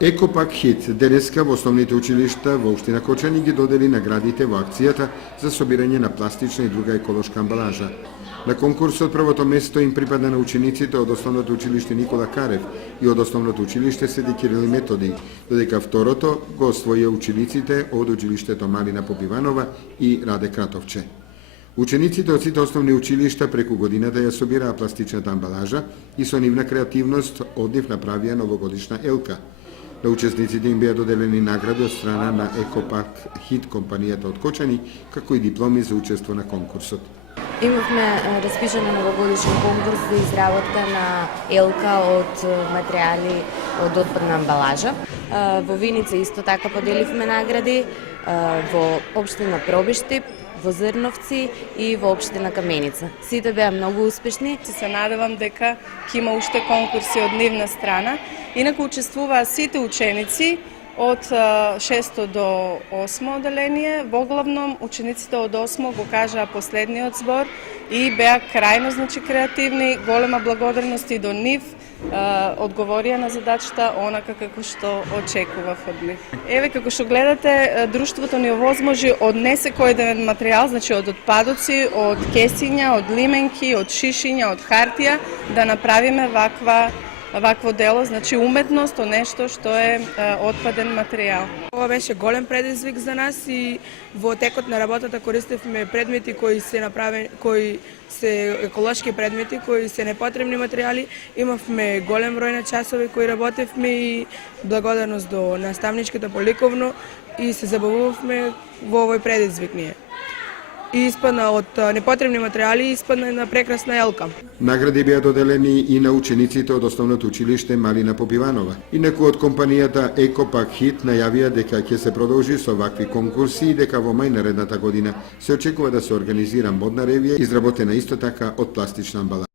Екопак Хит денеска во основните училишта во општина Кочани ги додели наградите во акцијата за собирање на пластична и друга еколошка амбалажа. На конкурсот првото место им припадна на учениците од основното училиште Никола Карев и од основното училиште Свети Кирил и Методи, додека второто го освоија учениците од училиштето Малина Попиванова и Раде Кратовче. Учениците од сите основни училишта преку годината ја собираа пластичната амбалажа и со нивна креативност од нив направија новогодишна елка. На учесниците им беа доделени награди од страна на Екопак Хит компанијата од Кочани, како и дипломи за учество на конкурсот. Имавме распишан новогодишен конкурс за изработка на елка од материјали од отпадна амбалажа. Во Виница исто така поделивме награди, во општина Пробиштип, во Зрновци и во општина Каменица. Сите беа многу успешни. Се надевам дека ќе има уште конкурси од нивна страна. Инаку учествуваа сите ученици од 6 до 8 оделение. Во главном учениците од 8 го кажаа последниот збор и беа крајно креативни. Голема благодарност и до нив. Одговорија на задачата онака како што очекував од нив. Еве како што гледате, друштвото ни овозможи од не секој ден материјал, од отпадоци, од кесиња, од лименки, од шишиња, од хартија, да направиме вакво дело, уметност од нешто што е отпаден материјал. Ова беше голем предизвик за нас и во текот на работата користевме предмети кои се еколошки предмети, кои се непотребни материјали. Имавме голем број на часови кои работевме и благодарност до наставничката по ликовно и се забавувавме во овој предизвик ние. И испадна од непотребни материјали, испадна една прекрасна елка. Награди беа доделени и на учениците од основното училиште Малина Попиванова. Инаку од компанијата Екопак Хит најавија дека ќе се продолжи со вакви конкурси и дека во мај наредната година се очекува да се организира модна ревија изработена исто така од пластична амбалажа.